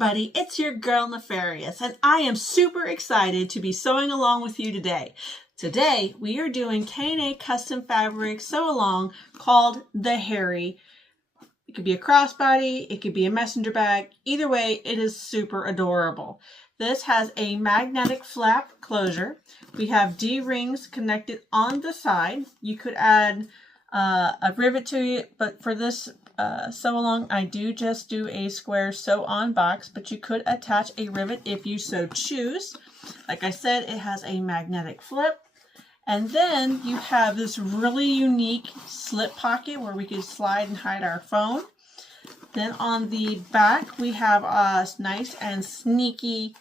everybody, it's your girl Nefarious, and I am super excited to be sewing along with you today. Today, we are doing K&A Custom Fabrics sew along called the Harry. It could be a crossbody, it could be a messenger bag. Either way, it is super adorable. This has a magnetic flap closure. We have D-rings connected on the side. You could add a rivet to it, but for this sew along, I just do a square sew on box, but you could attach a rivet if you so choose. Like I said, it has a magnetic flip. And then you have this really unique slip pocket where we can slide and hide our phone. Then on the back, we have a nice and sneaky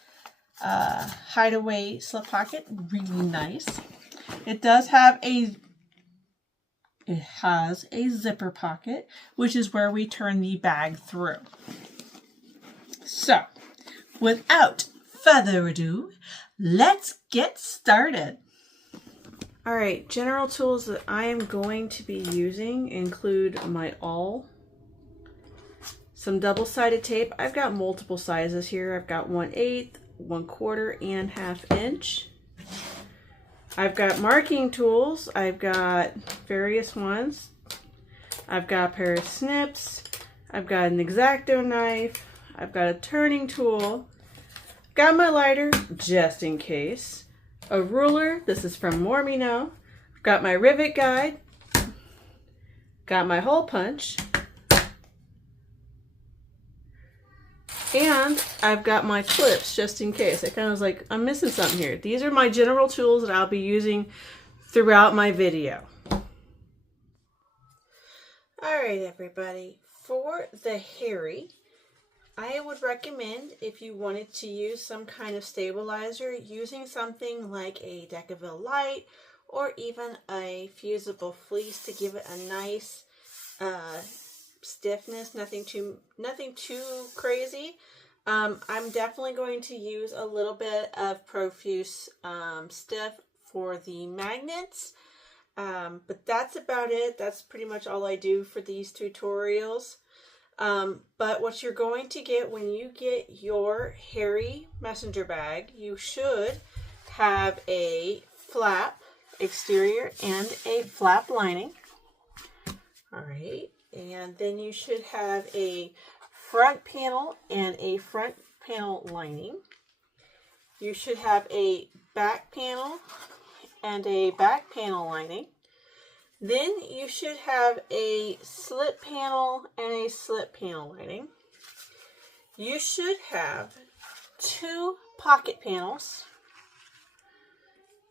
hideaway slip pocket. Really nice. It has a zipper pocket, which is where we turn the bag through. So, without further ado, let's get started. Alright, general tools that I am going to be using include my awl, some double-sided tape. I've got multiple sizes here. I've got 1/8, 1/4, and 1/2 inch. I've got marking tools. I've got various ones. I've got a pair of snips. I've got an X-Acto knife. I've got a turning tool. I've got my lighter, just in case. A ruler. This is from More Me Know. I've got my rivet guide. Got my hole punch. And I've got my clips just in case. I kind of was like, I'm missing something here. These are my general tools that I'll be using throughout my video. Alright everybody, for the Harry, I would recommend, if you wanted to use some kind of stabilizer, using something like a Decorative light or even a fusible fleece to give it a nice stiffness, nothing too crazy. I'm definitely going to use a little bit of Profuse stiff for the magnets, but that's about it. That's pretty much all I do for these tutorials. But what you're going to get when you get your Harry messenger bag, you should have a flap exterior and a flap lining. All right. And then you should have a front panel and a front panel lining. You should have a back panel and a back panel lining. Then you should have a slip panel and a slip panel lining. You should have 2 pocket panels.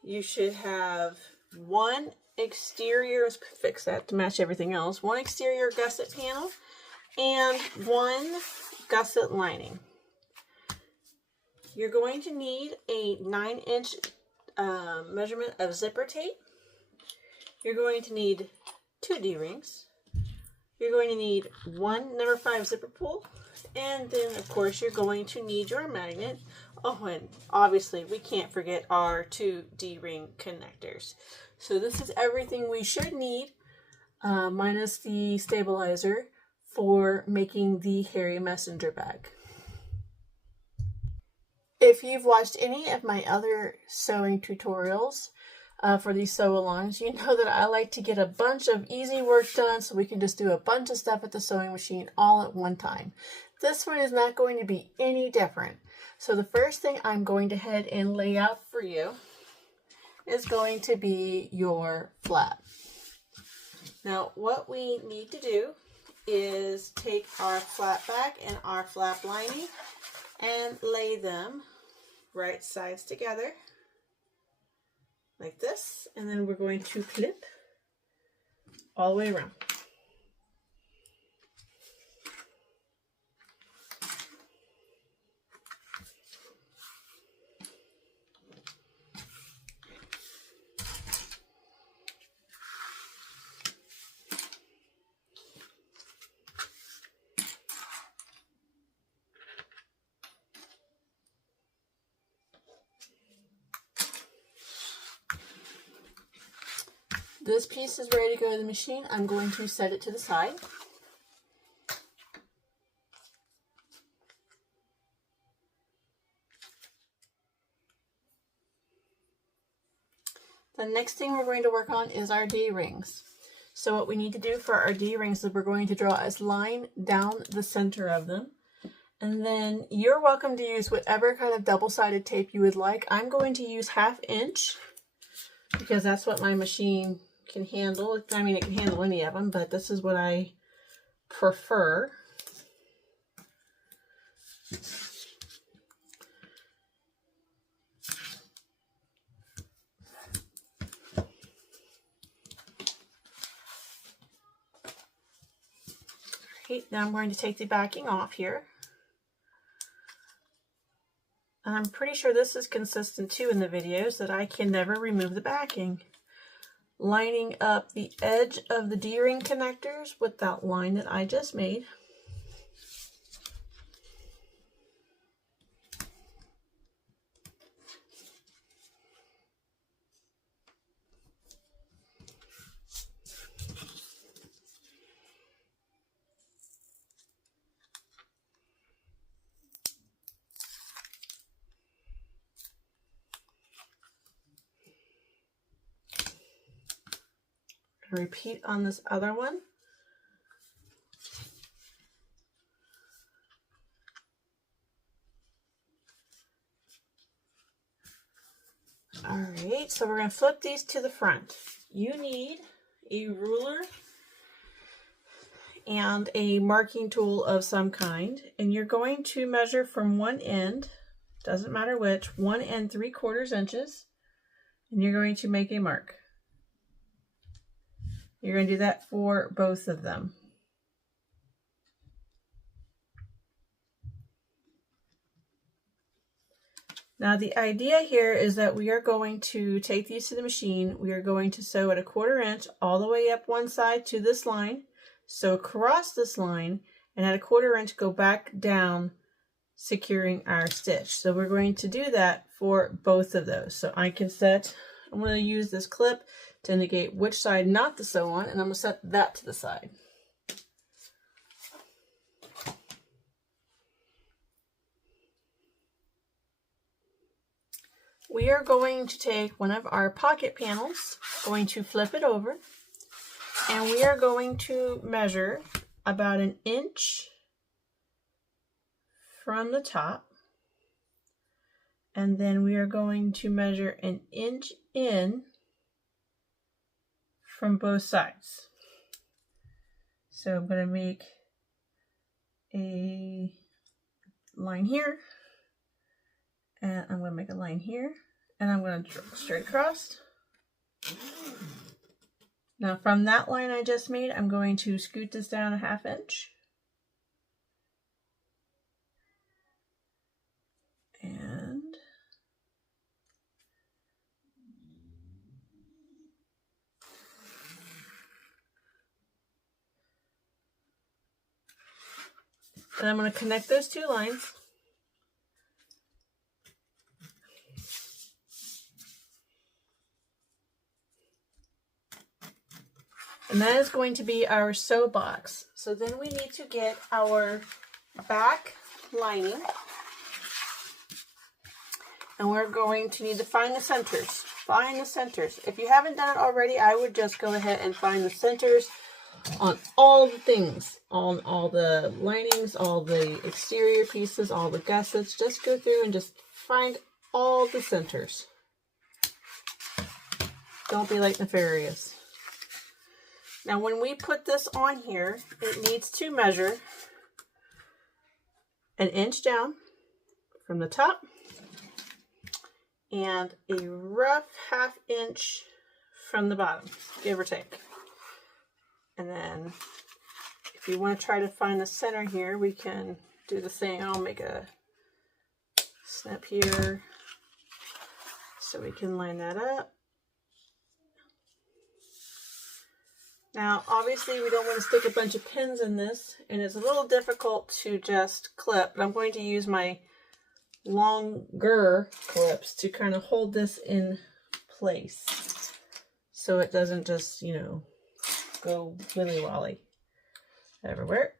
You should have 1 exterior, let's fix that to match everything else, 1 exterior gusset panel and 1 gusset lining. You're going to need a 9-inch measurement of zipper tape. You're going to need 2 D-rings. You're going to need 1 number 5 zipper pull, and then of course you're going to need your magnet. Oh, and obviously we can't forget our 2 D-ring connectors. So this is everything we should need, minus the stabilizer, for making the Harry messenger bag. If you've watched any of my other sewing tutorials for these sew-alongs, you know that I like to get a bunch of easy work done so we can just do a bunch of stuff at the sewing machine all at one time. This one is not going to be any different. So the first thing I'm going to head and lay out for you is going to be your flap. Now what we need to do is take our flap back and our flap lining and lay them right sides together like this, and then we're going to clip all the way around. This piece is ready to go to the machine. I'm going to set it to the side. The next thing we're going to work on is our D-rings. So what we need to do for our D-rings is we're going to draw a line down the center of them. And then you're welcome to use whatever kind of double-sided tape you would like. I'm going to use 1/2 inch because that's what my machine can handle. I mean, it can handle any of them, but this is what I prefer. Okay, now I'm going to take the backing off here. And I'm pretty sure this is consistent too in the videos that I can never remove the backing. Lining up the edge of the D-ring connectors with that line that I just made. Repeat on this other one. Alright, so we're going to flip these to the front. You need a ruler and a marking tool of some kind, and you're going to measure from one end, doesn't matter which, 1 3/4 inches, and you're going to make a mark. You're going to do that for both of them. Now the idea here is that we are going to take these to the machine. We are going to sew at 1/4 inch all the way up one side to this line, sew across this line, and at 1/4 inch go back down, securing our stitch. So we're going to do that for both of those. So I can set, I'm going to use this clip to indicate which side not to sew on, and I'm going to set that to the side. We are going to take one of our pocket panels, going to flip it over, and we are going to measure about 1 inch from the top, and then we are going to measure 1 inch in from both sides. So I'm going to make a line here, and I'm going to make a line here, and I'm going to draw straight across. Now from that line I just made, I'm going to scoot this down 1/2 inch. And I'm going to connect those two lines. And that is going to be our sew box. So then we need to get our back lining. And we're going to need to find the centers. Find the centers. If you haven't done it already, I would just go ahead and find the centers on all the things, on all the linings, all the exterior pieces, all the gussets. Just go through and just find all the centers. Don't be like Nefarious. Now when we put this on here, it needs to measure 1 inch down from the top and a rough 1/2 inch from the bottom, give or take. And then if you want to try to find the center here, we can do the same. I'll make a snip here so we can line that up. Now, obviously we don't want to stick a bunch of pins in this, and it's a little difficult to just clip, but I'm going to use my longer clips to kind of hold this in place so it doesn't just, you know, go willy-wally everywhere.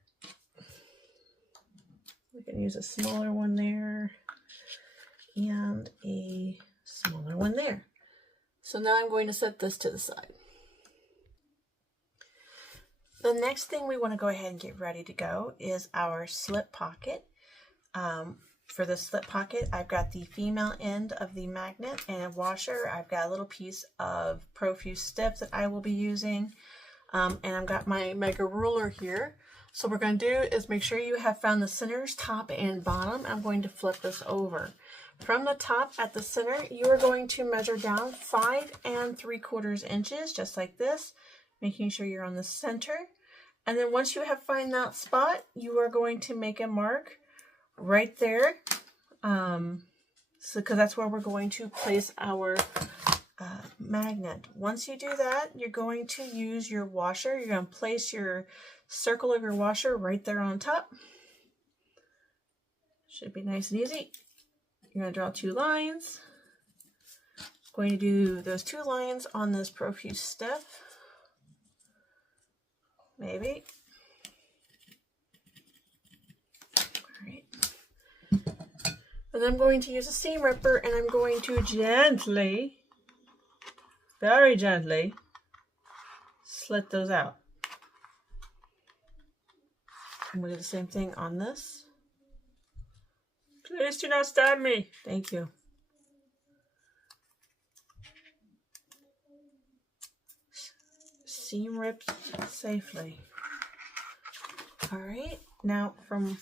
We can use a smaller one there and a smaller one there. So now I'm going to set this to the side. The next thing we want to go ahead and get ready to go is our slip pocket. For the slip pocket, I've got the female end of the magnet and a washer. I've got a little piece of Profuse stiff that I will be using. And I've got my mega ruler here. So what we're going to do is make sure you have found the centers, top and bottom. I'm going to flip this over. From the top at the center, you are going to measure down 5 3/4 inches, just like this, making sure you're on the center. And then once you have found that spot, you are going to make a mark right there. Because that's where we're going to place our magnet. Once you do that, you're going to use your washer. You're going to place your circle of your washer right there on top. Should be nice and easy. You're going to draw 2 lines. Going to do those 2 lines on this Profuse stiff. Maybe. Alright. And I'm going to use a seam ripper and I'm going to gently, very gently, slit those out. I'm going to do the same thing on this. Please do not stab me. Thank you. Seam ripped safely. Alright, now from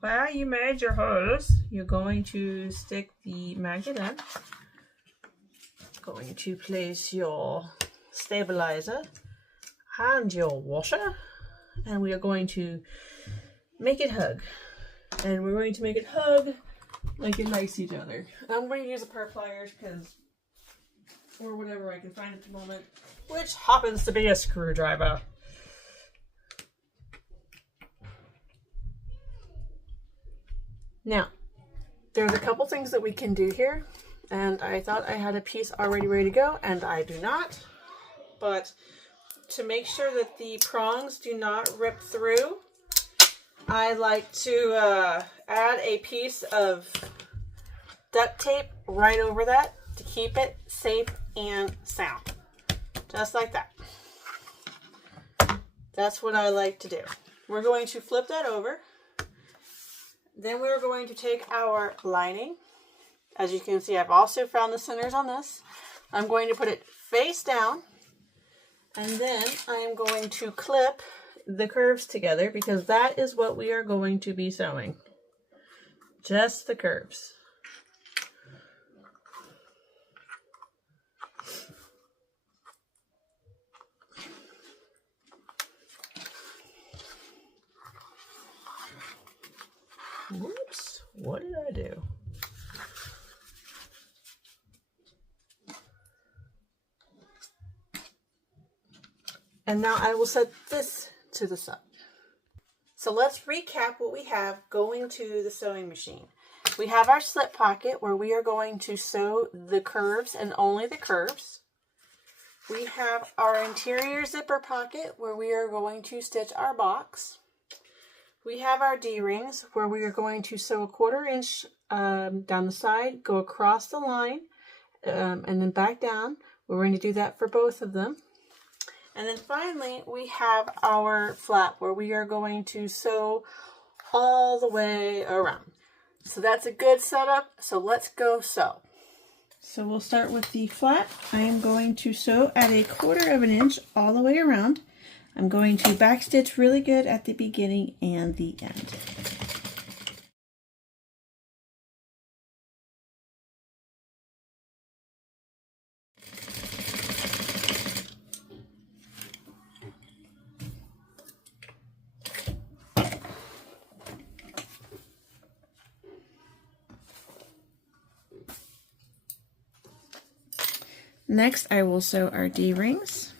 where you made your holes, you're going to stick the magnet in. Going to place your stabilizer and your washer. And we are going to make it hug. And we're going to make it hug like it likes each other. I'm going to use a pair of pliers because, or whatever I can find at the moment, which happens to be a screwdriver. Now, there's a couple things that we can do here, and I thought I had a piece already ready to go, and I do not. But to make sure that the prongs do not rip through, I like to add a piece of duct tape right over that to keep it safe and sound. Just like that. That's what I like to do. We're going to flip that over. Then we're going to take our lining. As you can see, I've also found the centers on this. I'm going to put it face down. And then I am going to clip the curves together because that is what we are going to be sewing. Just the curves. Whoops, what did I do? And now I will set this to the side. So let's recap what we have going to the sewing machine. We have our slip pocket where we are going to sew the curves and only the curves. We have our interior zipper pocket where we are going to stitch our box. We have our D-rings where we are going to sew a 1/4 inch down the side, go across the line, and then back down. We're going to do that for both of them. And then finally, we have our flap where we are going to sew all the way around. So that's a good setup. So let's go sew. So we'll start with the flap. I am going to sew at a 1/4 inch all the way around. I'm going to backstitch really good at the beginning and the end. Next, I will sew our D-rings,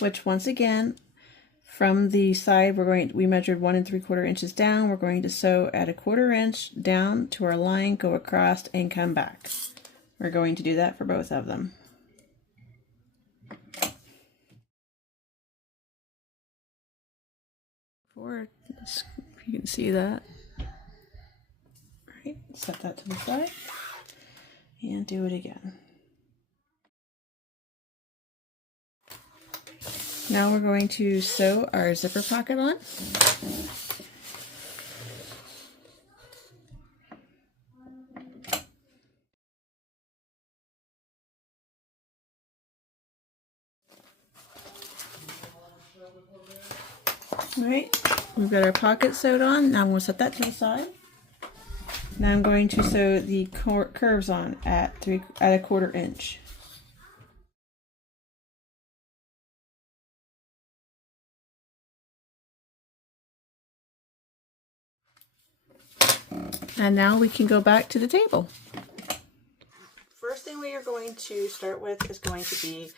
which once again, from the side, we measured 1 3/4 inches down. We're going to sew at a 1/4 inch down to our line, go across, and come back. We're going to do that for both of them. Forward, if you can see that. All right, set that to the side. And do it again. Now we're going to sew our zipper pocket on. Alright, we've got our pocket sewed on. Now I'm going to set that to the side. Now I'm going to sew the curves on at a 1/4 inch. And now we can go back to the table. First thing we are going to start with is going to be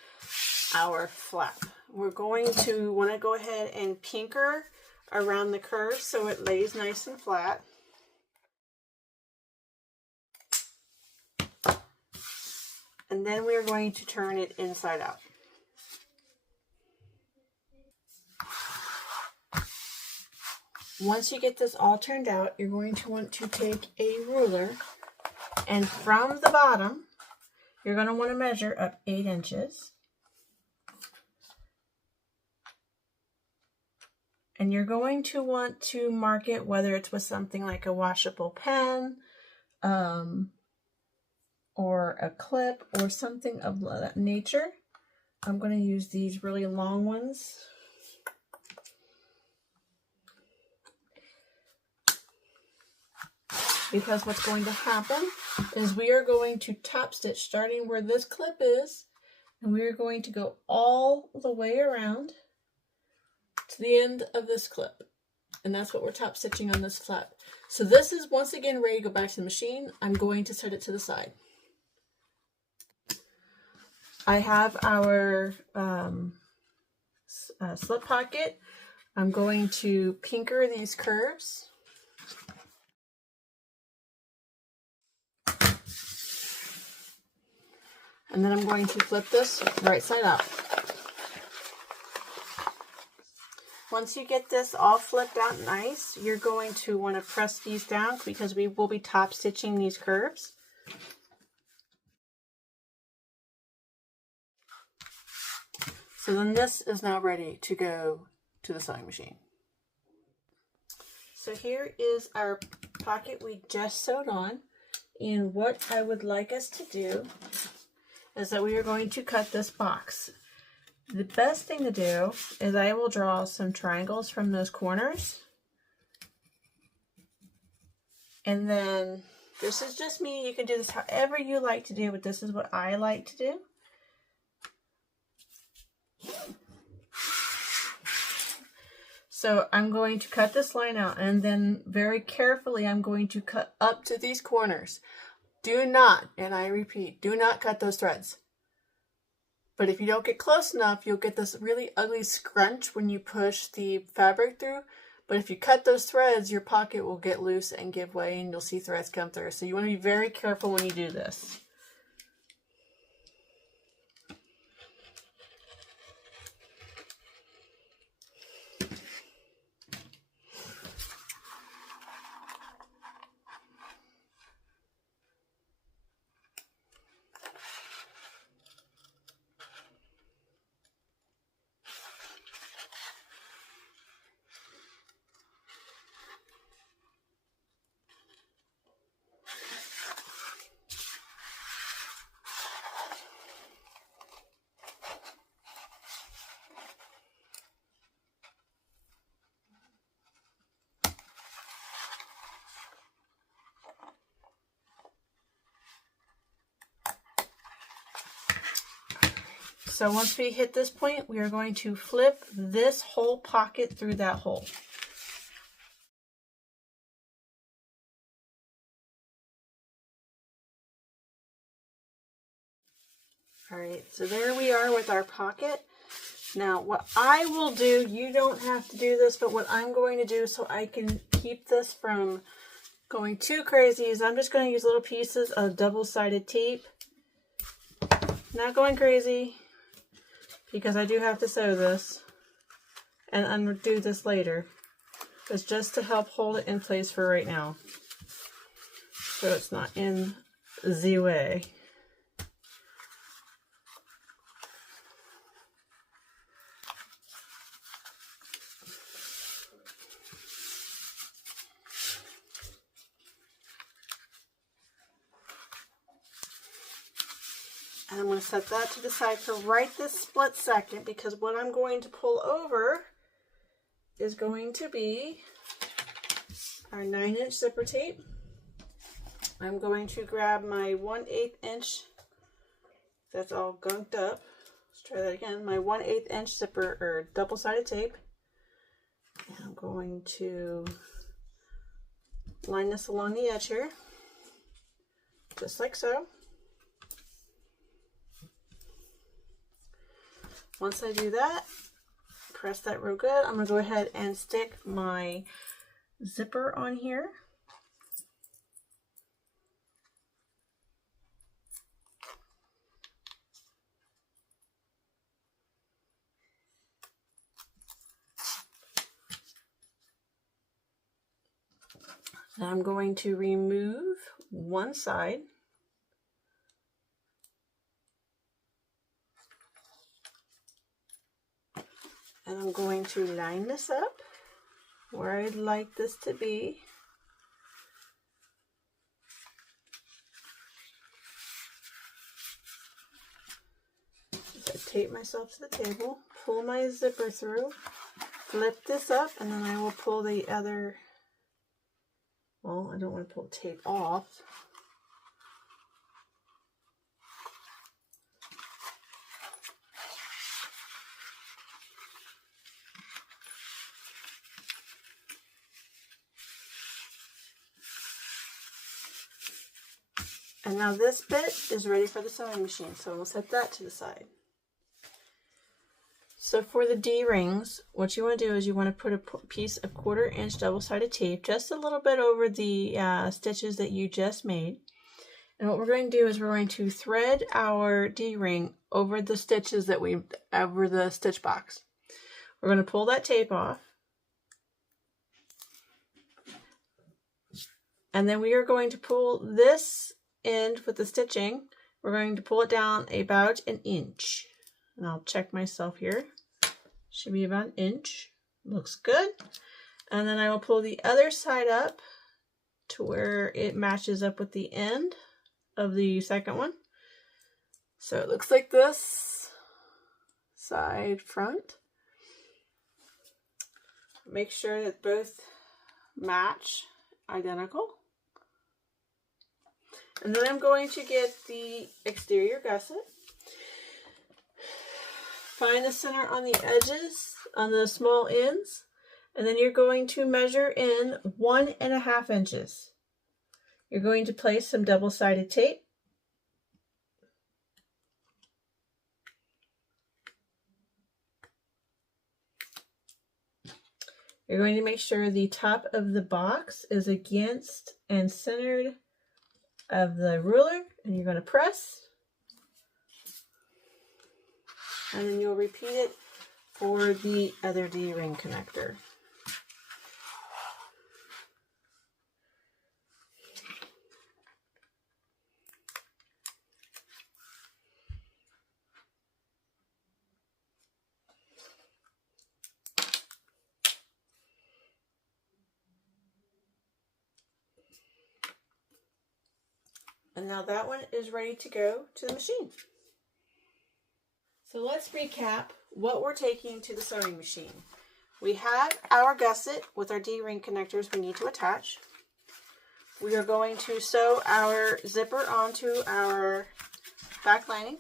our flap. We're going to want to go ahead and pinker around the curve so it lays nice and flat. And then we're going to turn it inside out. Once you get this all turned out, you're going to want to take a ruler, and from the bottom, you're going to want to measure up 8 inches. And you're going to want to mark it, whether it's with something like a washable pen, or a clip, or something of that nature. I'm going to use these really long ones. Because what's going to happen is we are going to top stitch starting where this clip is, and we are going to go all the way around to the end of this clip. And that's what we're top stitching on this flap. So this is once again ready to go back to the machine. I'm going to set it to the side. I have our slip pocket. I'm going to pinker these curves. And then I'm going to flip this right side up. Once you get this all flipped out nice, you're going to want to press these down because we will be top stitching these curves. So then this is now ready to go to the sewing machine. So here is our pocket we just sewed on, and what I would like us to do is that we are going to cut this box. The best thing to do is I will draw some triangles from those corners. And then this is just me. You can do this however you like to do, but this is what I like to do. So I'm going to cut this line out, and then very carefully I'm going to cut up to these corners. Do not, and I repeat, do not cut those threads. But if you don't get close enough, you'll get this really ugly scrunch when you push the fabric through. But if you cut those threads, your pocket will get loose and give way, and you'll see threads come through. So you want to be very careful when you do this. So once we hit this point, we are going to flip this whole pocket through that hole. All right, so there we are with our pocket. Now what I will do, you don't have to do this, but what I'm going to do so I can keep this from going too crazy is I'm just going to use little pieces of double-sided tape. Not going crazy, because I do have to sew this and undo this later. It's just to help hold it in place for right now, so it's not in the way. And I'm going to set that to the side for right this split second, because what I'm going to pull over is going to be our 9-inch zipper tape. I'm going to grab my 1/8 inch, that's all gunked up. Let's try that again. My 1/8 inch zipper or double-sided tape. And I'm going to line this along the edge here, just like so. Once I do that, press that real good. I'm going to go ahead and stick my zipper on here. Now I'm going to remove one side. And I'm going to line this up where I'd like this to be. So I tape myself to the table, pull my zipper through, flip this up, and then I will pull the other, well, I don't want to pull the tape off. And now this bit is ready for the sewing machine, so we'll set that to the side. So for the D-rings, what you want to do is you want to put a piece of 1/4 inch double-sided tape just a little bit over the stitches that you just made. And what we're going to do is we're going to thread our D-ring over the stitches that over the stitch box. We're going to pull that tape off. And then we are going to pull this end with the stitching. We're going to pull it down about 1 inch. And I'll check myself here. Should be about 1 inch. Looks good. And then I will pull the other side up to where it matches up with the end of the second one. So it looks like this. Side, front. Make sure that both match identical. And then I'm going to get the exterior gusset. Find the center on the edges, on the small ends, and then you're going to measure in 1.5 inches. You're going to place some double-sided tape. You're going to make sure the top of the box is against and centered of the ruler, and you're going to press. And then you'll repeat it for the other D-ring connector. And now that one is ready to go to the machine. So let's recap what we're taking to the sewing machine. We have our gusset with our D-ring connectors we need to attach. We are going to sew our zipper onto our back lining.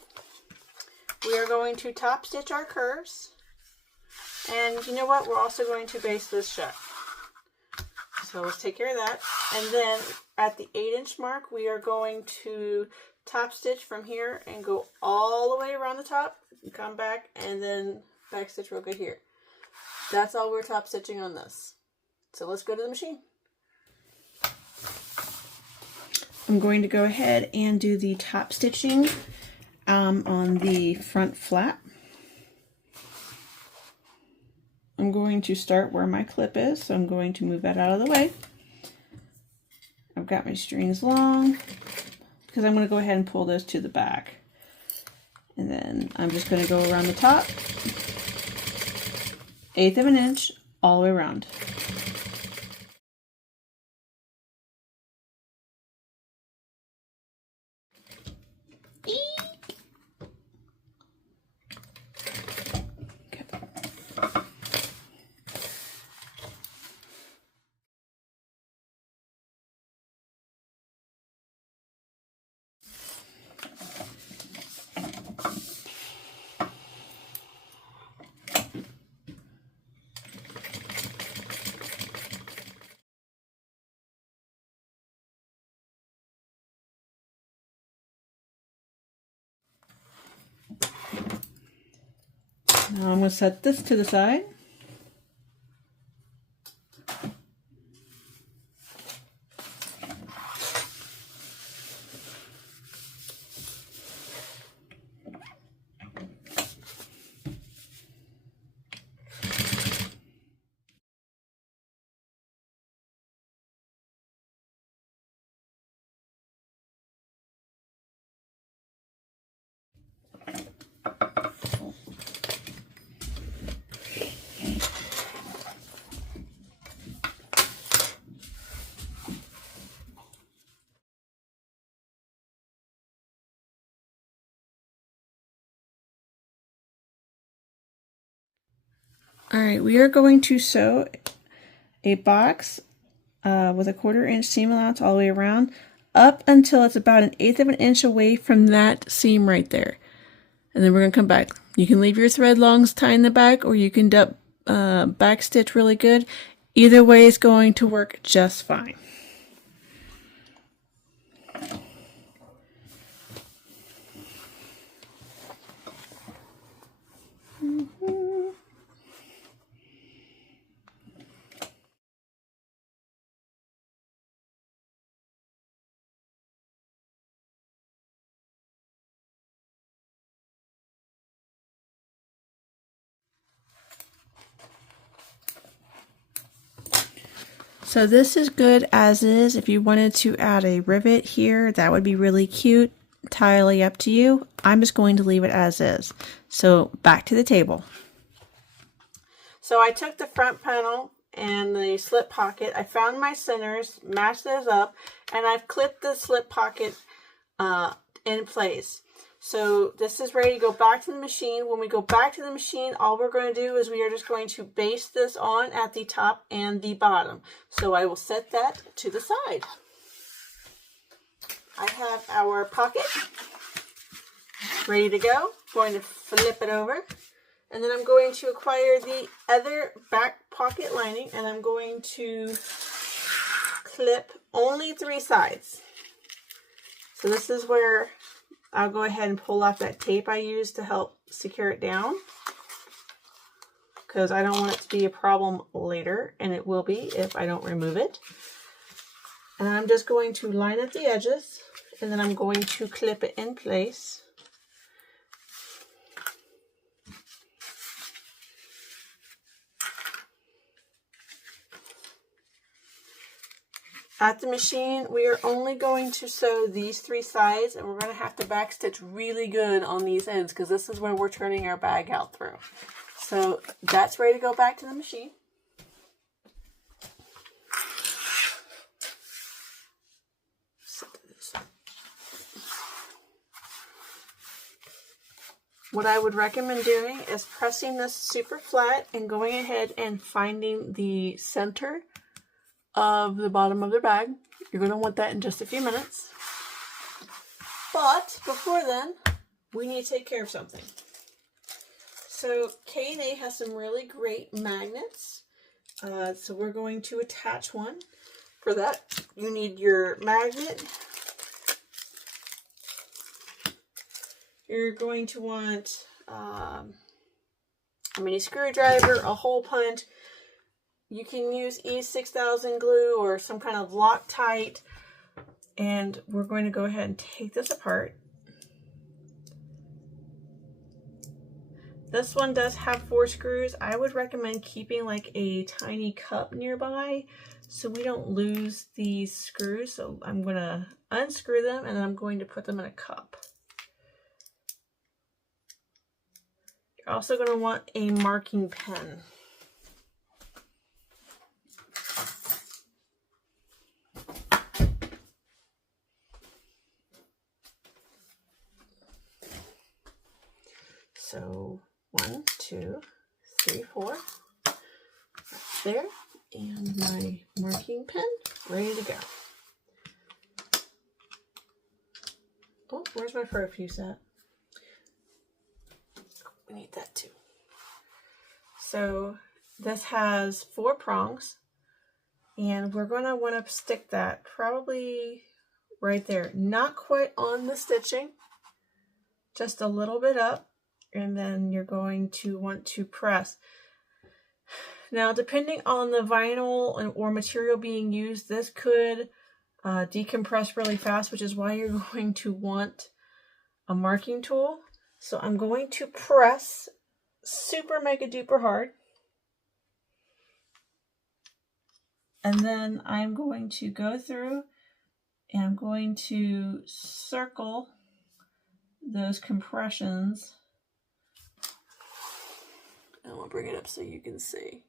We are going to top stitch our curves. And you know what? We're also going to baste this shut. So let's take care of that. And then at the 8-inch mark, we are going to top stitch from here and go all the way around the top, come back, and then back stitch real good here. That's all we're top stitching on this. So let's go to the machine. I'm going to go ahead and do the top stitching on the front flap. I'm going to start where my clip is, so I'm going to move that out of the way. I've got my strings long, because I'm going to go ahead and pull those to the back. And then I'm just going to go around the top, 1/8 of an inch all the way around. Now I'm going to set this to the side. All right, we are going to sew a box with a 1/4 inch seam allowance all the way around up until it's about 1/8 of an inch away from that seam right there. And then we're going to come back. You can leave your thread longs tying the back, or you can back stitch really good. Either way is going to work just fine. So this is good as is. If you wanted to add a rivet here, that would be really cute. Entirely up to you. I'm just going to leave it as is. So back to the table. So I took the front panel and the slip pocket. I found my centers, matched those up, and I've clipped the slip pocket in place. So this is ready to go back to the machine. When we go back to the machine, all we're going to do is we are just going to baste this on at the top and the bottom. So I will set that to the side. I have our pocket ready to go. I'm going to flip it over. And then I'm going to acquire the other back pocket lining, and I'm going to clip only 3 sides. So this is where I'll go ahead and pull off that tape I used to help secure it down, because I don't want it to be a problem later, and it will be if I don't remove it. And I'm just going to line up the edges, and then I'm going to clip it in place. At the machine, we are only going to sew these 3 sides, and we're going to have to backstitch really good on these ends, because this is where we're turning our bag out through. So that's ready to go back to the machine. What I would recommend doing is pressing this super flat and going ahead and finding the center of the bottom of the bag. You're going to want that in just a few minutes. But before then, we need to take care of something. So K&A has some really great magnets. So we're going to attach one. For that, you need your magnet. You're going to want a mini screwdriver, a hole punch. You can use E6000 glue or some kind of Loctite. And we're going to go ahead and take this apart. This one does have 4 screws. I would recommend keeping like a tiny cup nearby so we don't lose these screws. So I'm going to unscrew them, and I'm going to put them in a cup. You're also going to want a marking pen. So 1, 2, 3, 4, right there, and my marking pen ready to go. Oh, where's my profuse at? We need that too. So this has 4 prongs, and we're going to want to stick that probably right there, not quite on the stitching, just a little bit up. And then you're going to want to press. Now, depending on the vinyl or material being used, this could decompress really fast, which is why you're going to want a marking tool. So I'm going to press super mega duper hard. And then I'm going to go through and I'm going to circle those compressions. And we'll bring it up so you can see.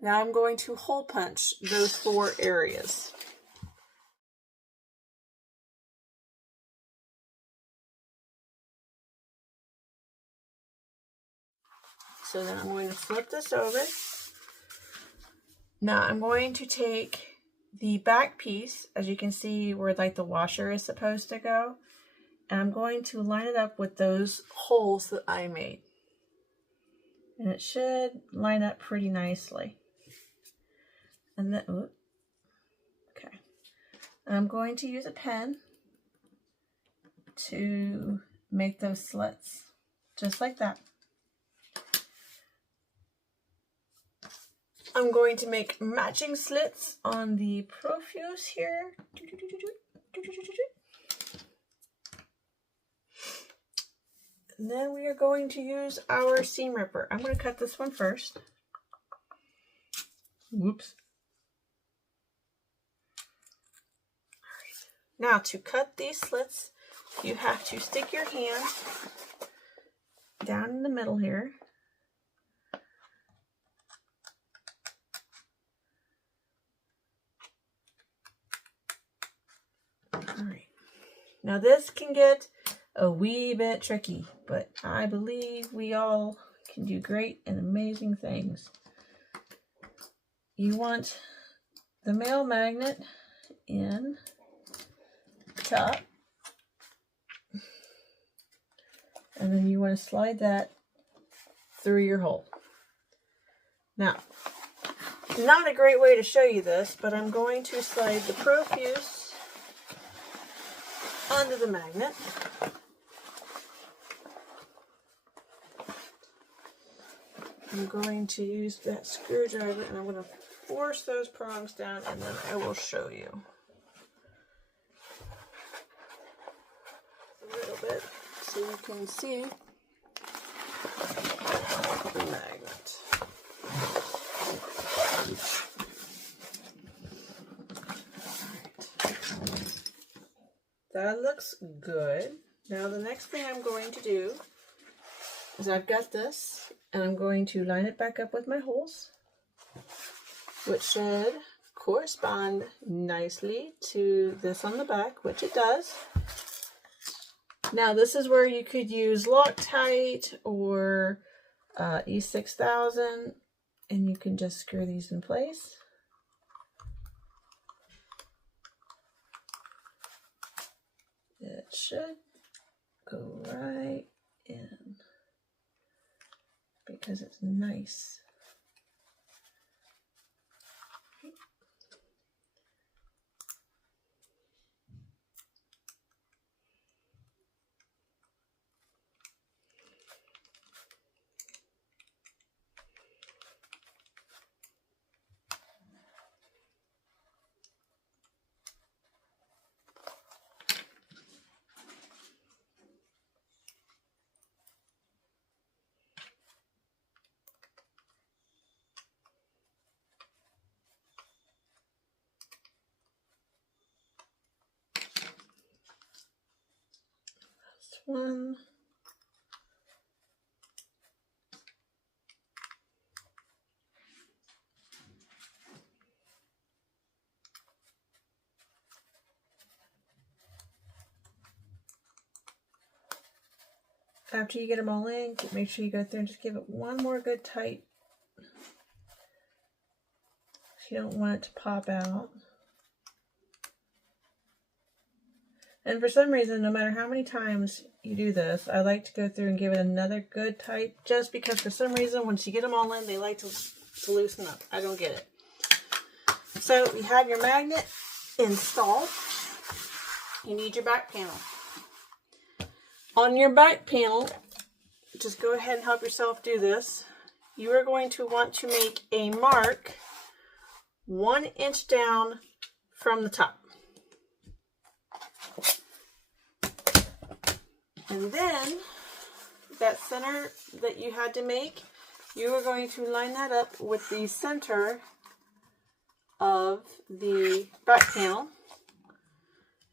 Now I'm going to hole punch those 4 areas. So then I'm going to flip this over. Now I'm going to take the back piece, as you can see where like the washer is supposed to go, and I'm going to line it up with those holes that I made. And it should line up pretty nicely. And then, okay. And I'm going to use a pen to make those slits, just like that. I'm going to make matching slits on the profuse here. And then we are going to use our seam ripper. I'm going to cut this one first. Whoops. All right. Now to cut these slits, you have to stick your hand down in the middle here. All right. Now this can get a wee bit tricky, but I believe we all can do great and amazing things. You want the male magnet in the top, and then you want to slide that through your hole. Now, not a great way to show you this, but I'm going to slide the profuse onto the magnet. I'm going to use that screwdriver and I'm going to force those prongs down, and then I will show you a little bit so you can see the magnet. Alright. That looks good. Now the next thing I'm going to do is I've got this, and I'm going to line it back up with my holes, which should correspond nicely to this on the back, which it does. Now this is where you could use Loctite or E6000, and you can just screw these in place. It should go right in because it's nice. one. After you get them all in, make sure you go through and just give it one more good tight. You don't want it to pop out. And for some reason, no matter how many times you do this, I like to go through and give it another good tight, just because for some reason, once you get them all in, they like to loosen up. I don't get it. So you have your magnet installed. You need your back panel. On your back panel, just go ahead and help yourself do this. You are going to want to make a mark 1 inch down from the top. And then that center that you had to make, you are going to line that up with the center of the back panel.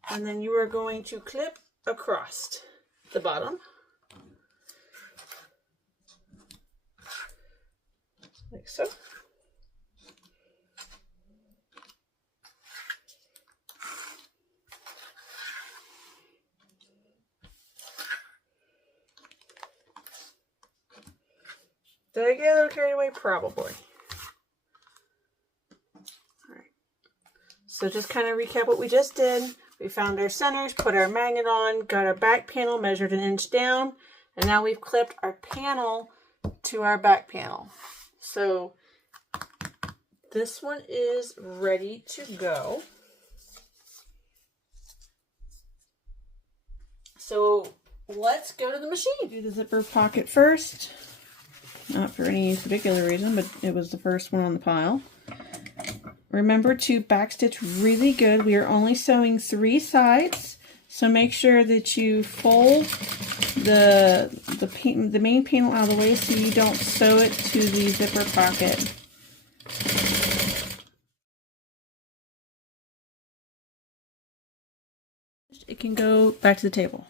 And then you are going to clip across the bottom, like so. Did I get a little carried away? Probably. Alright. So just kind of recap what we just did. We found our centers, put our magnet on, got our back panel measured 1 inch down, and now we've clipped our panel to our back panel. So this one is ready to go. So let's go to the machine. Do the zipper pocket first. Not for any particular reason, but it was the first one on the pile. Remember to backstitch really good. We are only sewing 3 sides, so make sure that you fold the main panel out of the way so you don't sew it to the zipper pocket. It can go back to the table.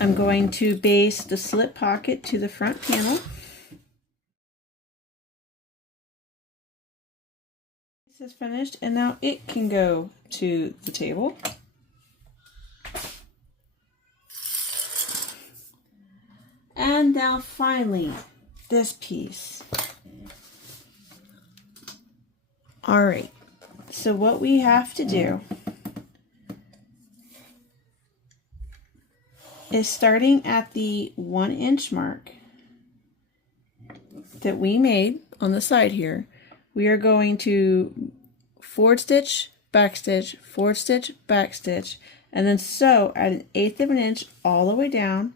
I'm going to base the slip pocket to the front panel. This is finished, and now it can go to the table. And now finally, this piece. All right, so what we have to do is, starting at the 1 inch mark that we made on the side here, we are going to forward stitch, back stitch, forward stitch, back stitch, and then sew at 1/8 of an inch all the way down,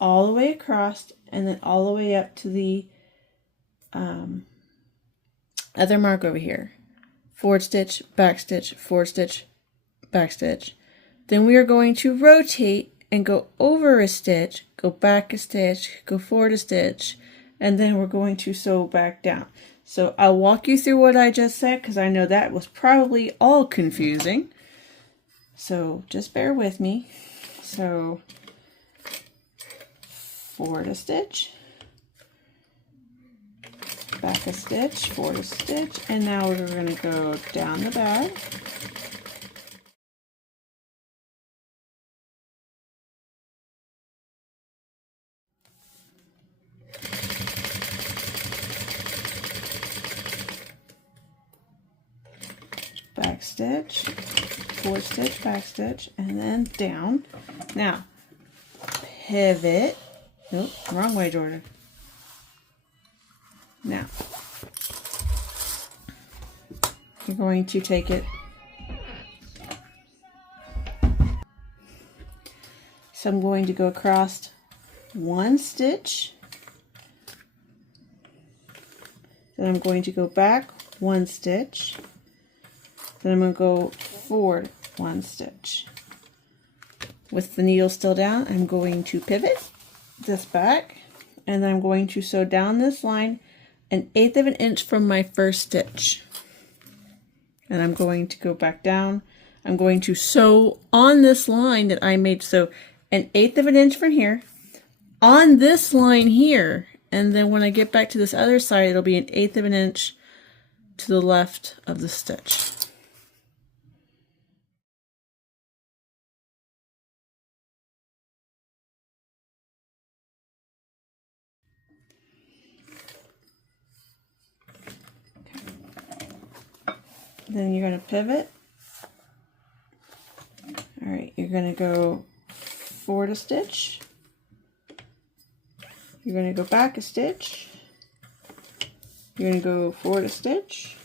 all the way across, and then all the way up to the other mark over here. Forward stitch, back stitch, forward stitch, back stitch. Then we are going to rotate and go over a stitch, go back a stitch, go forward a stitch, and then we're going to sew back down. So I'll walk you through what I just said, because I know that was probably all confusing. So just bear with me. So forward a stitch, back a stitch, forward a stitch, and now we're going to go down the bag. Back stitch, forward stitch, back stitch, and then down. Now, pivot. Nope, wrong way, Jordan. Now, you're going to take it. So I'm going to go across 1 stitch. Then I'm going to go back 1 stitch. Then I'm going to go forward 1 stitch. With the needle still down, I'm going to pivot this back, and then I'm going to sew down this line 1/8 of an inch from my first stitch. And I'm going to go back down. I'm going to sew on this line that I made, so 1/8 of an inch from here, on this line here, and then when I get back to this other side, it'll be 1/8 of an inch to the left of the stitch. Then you're going to pivot. All right, you're going to go forward a stitch. You're going to go back a stitch. You're going to go forward a stitch.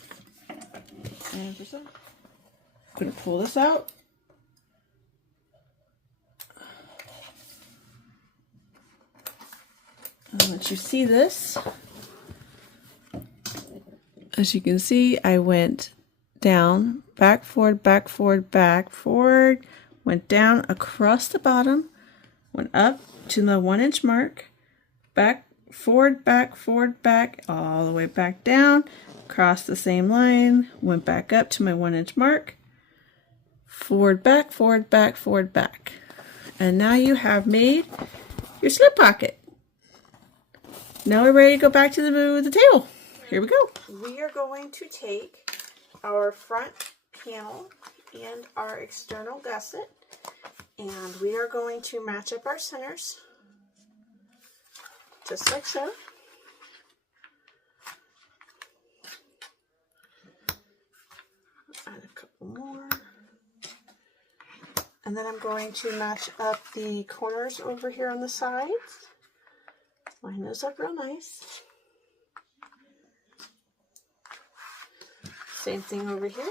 And I'm going to pull this out. And once you see this, as you can see, I went down, back, forward, back, forward, back, forward, went down across the bottom, went up to the 1 inch mark, back, forward, back, all the way back down, crossed the same line, went back up to my 1 inch mark, forward, back, forward, back, forward, back. And now you have made your slip pocket. Now we're ready to go back to the table. Here we go. We are going to take our front panel and our external gusset, and we are going to match up our centers just like so. Add a couple more, and then I'm going to match up the corners over here on the sides. Line those up real nice. Same thing over here.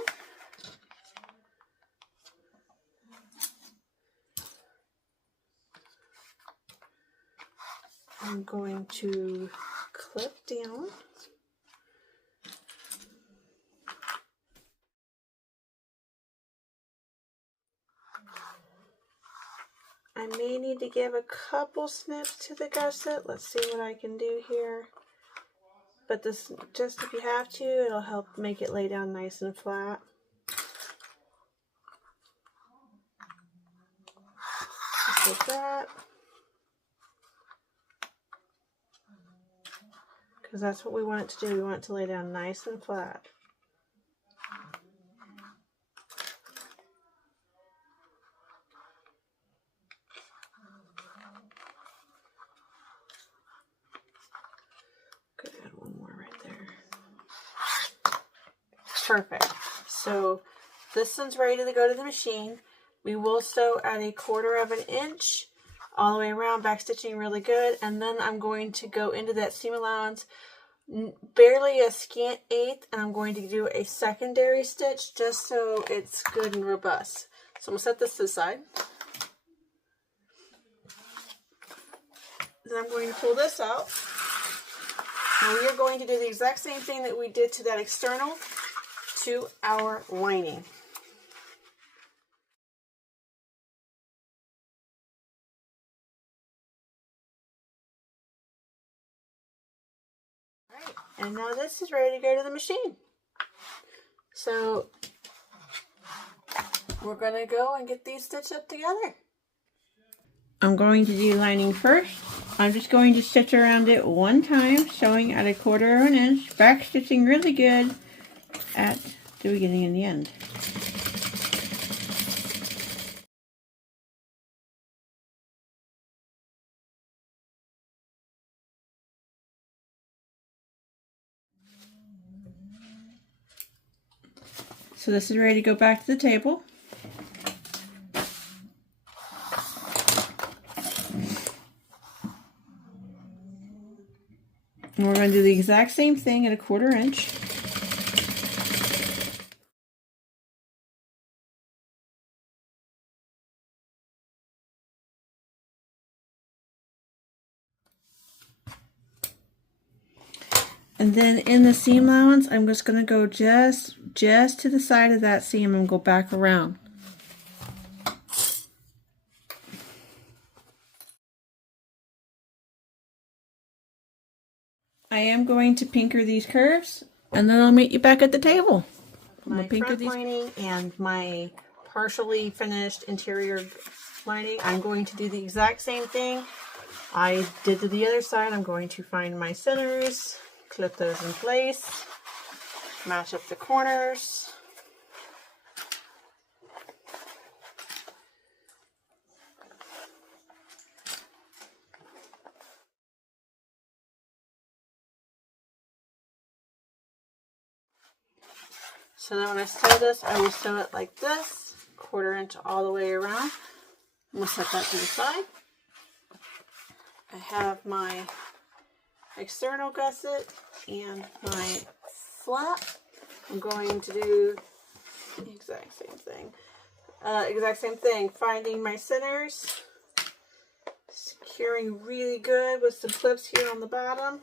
I'm going to clip down. I may need to give a couple snips to the gusset. Let's see what I can do here. But this, just if you have to, it'll help make it lay down nice and flat. Just like that. Because that's what we want it to do. We want it to lay down nice and flat. Could add one more right there. Perfect. So this one's ready to go to the machine. We will sew at 1/4 of an inch all the way around, back stitching really good, and then I'm going to go into that seam allowance barely a scant eighth, and I'm going to do a secondary stitch just so it's good and robust. So I'm going to set this to the side. Then I'm going to pull this out, and we are going to do the exact same thing that we did to that external to our lining. Alright, and now this is ready to go to the machine. So we're going to go and get these stitched up together. I'm going to do lining first. I'm just going to stitch around it one time, sewing at 1/4 of an inch, back stitching really good at the beginning and the end. So this is ready to go back to the table. And we're going to do the exact same thing at 1/4 inch. And then in the seam allowance, I'm just going to go just to the side of that seam and go back around. I am going to pinker these curves, and then I'll meet you back at the table. My front lining and my partially finished interior lining. I'm going to do the exact same thing I did to the other side. I'm going to find my centers, clip those in place, match up the corners. So then when I sew this, I will sew it like this, 1/4 inch all the way around. I'm going to set that to the side. I have my external gusset and my flap. I'm going to do the exact same thing. Finding my centers, securing really good with some clips here on the bottom.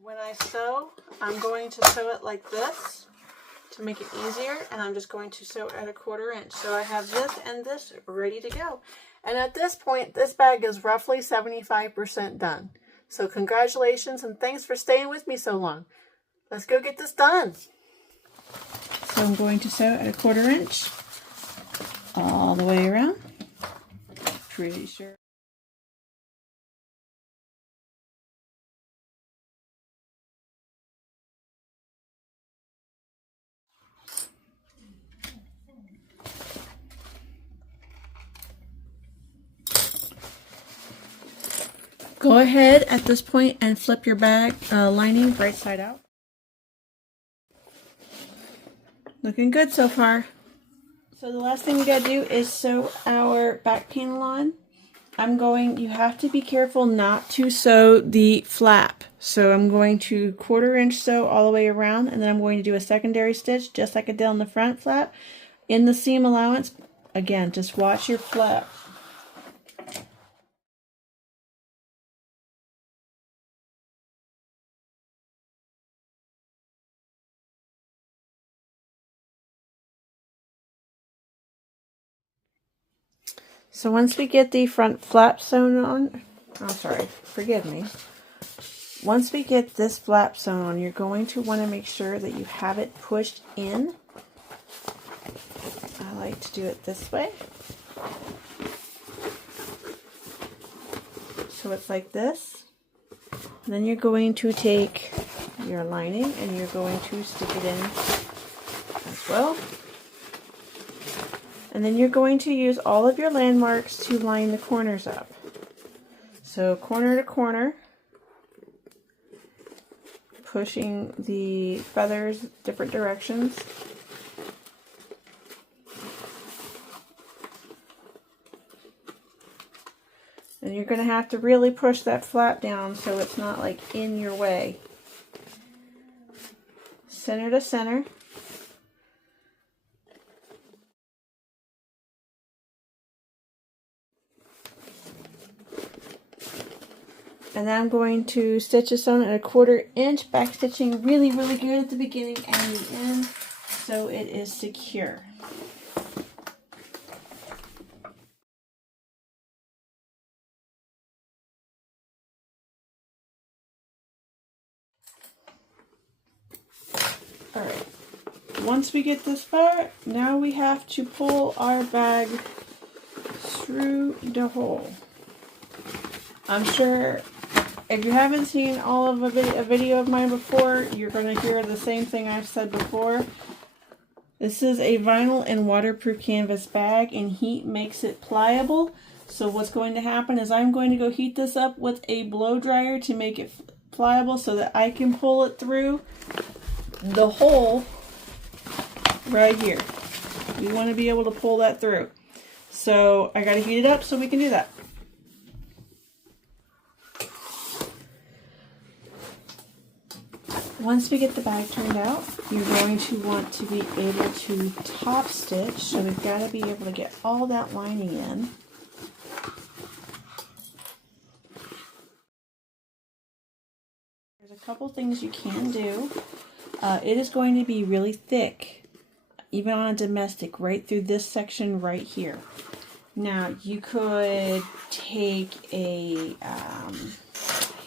When I sew, I'm going to sew it like this to make it easier, and I'm just going to sew at 1/4 inch. So I have this and this ready to go. And at this point, this bag is roughly 75% done. So congratulations and thanks for staying with me so long. Let's go get this done. So I'm going to sew at 1/4 inch all the way around. Pretty sure. Go ahead at this point and flip your bag lining right side out. Looking good so far. So the last thing we gotta do is sew our back panel on. You have to be careful not to sew the flap. So I'm going to 1/4 inch sew all the way around, and then I'm going to do a secondary stitch just like I did on the front flap. In the seam allowance, again, just watch your flap. So once we get the front flap sewn on, forgive me. Once we get this flap sewn on, you're going to want to make sure that you have it pushed in. I like to do it this way. So it's like this. And then you're going to take your lining and you're going to stick it in as well. And then you're going to use all of your landmarks to line the corners up. So corner to corner, pushing the feathers different directions. And you're going to have to really push that flap down so it's not like in your way. Center to center. And then I'm going to stitch this on at 1/4 inch, back stitching really, really good at the beginning and the end so it is secure. Alright, once we get this far, now we have to pull our bag through the hole. I'm sure if you haven't seen all of a video of mine before, you're going to hear the same thing I've said before. This is a vinyl and waterproof canvas bag, and heat makes it pliable. So what's going to happen is I'm going to go heat this up with a blow dryer to make it pliable so that I can pull it through the hole right here. We want to be able to pull that through. So I got to heat it up so we can do that. Once we get the bag turned out, you're going to want to be able to top stitch. So we've got to be able to get all that lining in. There's a couple things you can do. It is going to be really thick, even on a domestic, right through this section right here. Now you could take a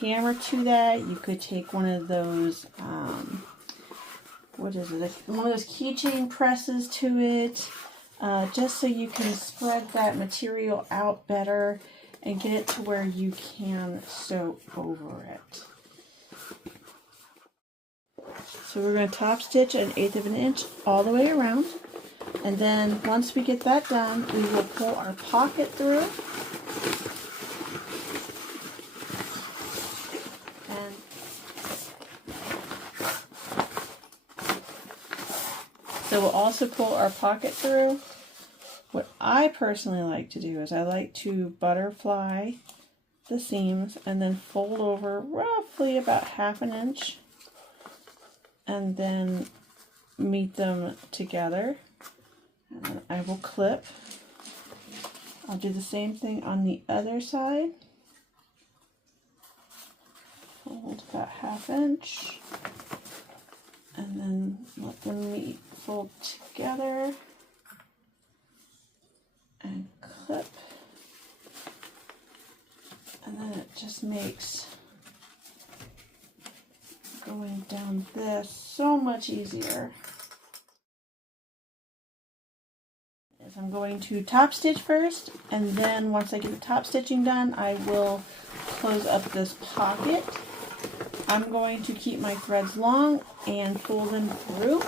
hammer to that. You could take one of those, what is it? One of those keychain presses to it, just so you can spread that material out better and get it to where you can sew over it. So we're going to top stitch an 1/8 of an inch all the way around. And then once we get that done, we will pull our pocket through. And so we'll also pull our pocket through. What I personally like to do is I like to butterfly the seams and then fold over roughly about 1/2 inch and then meet them together. And then I will clip. I'll do the same thing on the other side. Fold about 1/2 inch. And then let them meet, fold together. And clip. And then it just makes going down this so much easier. I'm going to top stitch first, and then once I get the top stitching done, I will close up this pocket. I'm going to keep my threads long and pull them through.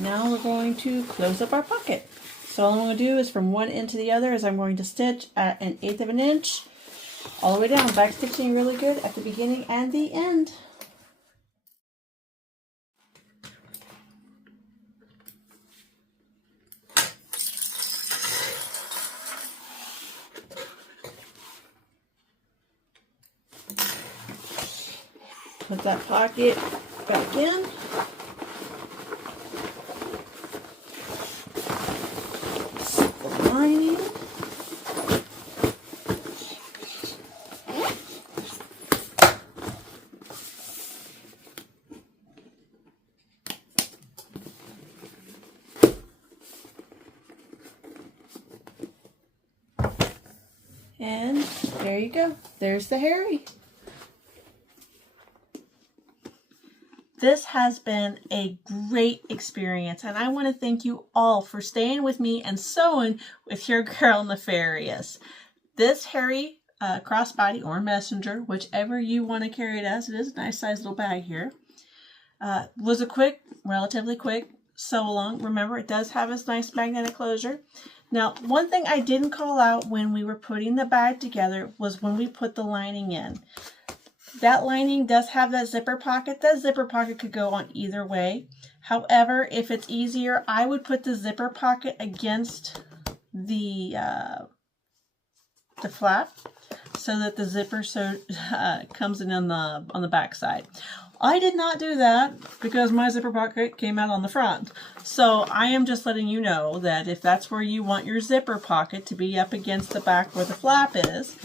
Now we're going to close up our pocket. So all I'm going to do is from one end to the other is I'm going to stitch at an 1/8 of an inch all the way down, back stitching really good at the beginning and the end. Put that pocket back in. Lining. And there you go. There's the Harry. This has been a great experience, and I want to thank you all for staying with me and sewing with your girl Nefarious. This Harry crossbody or messenger, whichever you want to carry it as, it is a nice size little bag here, was a quick, relatively quick sew along. Remember, it does have this nice magnetic closure. Now, one thing I didn't call out when we were putting the bag together was when we put the lining in. That lining does have that zipper pocket. That zipper pocket could go on either way. However, if it's easier, I would put the zipper pocket against the flap so that the zipper comes in on the back side. I did not do that because my zipper pocket came out on the front. So I am just letting you know that if that's where you want your zipper pocket to be up against the back where the flap is,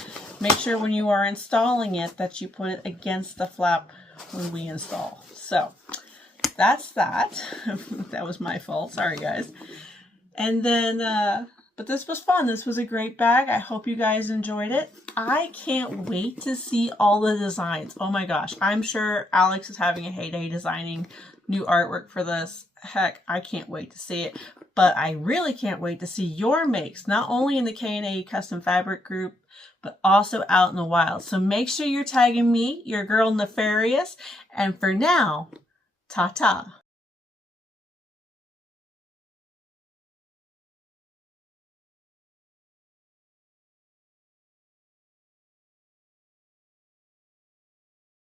make sure when you are installing it that you put it against the flap when we install. So that's that. That was my fault. Sorry, guys. And then, but this was fun. This was a great bag. I hope you guys enjoyed it. I can't wait to see all the designs. Oh my gosh. I'm sure Alex is having a heyday designing new artwork for this. Heck, I can't wait to see it. But I really can't wait to see your makes, not only in the K&A Custom Fabric group, but also out in the wild. So make sure you're tagging me, your girl Nefarious. And for now, ta-ta.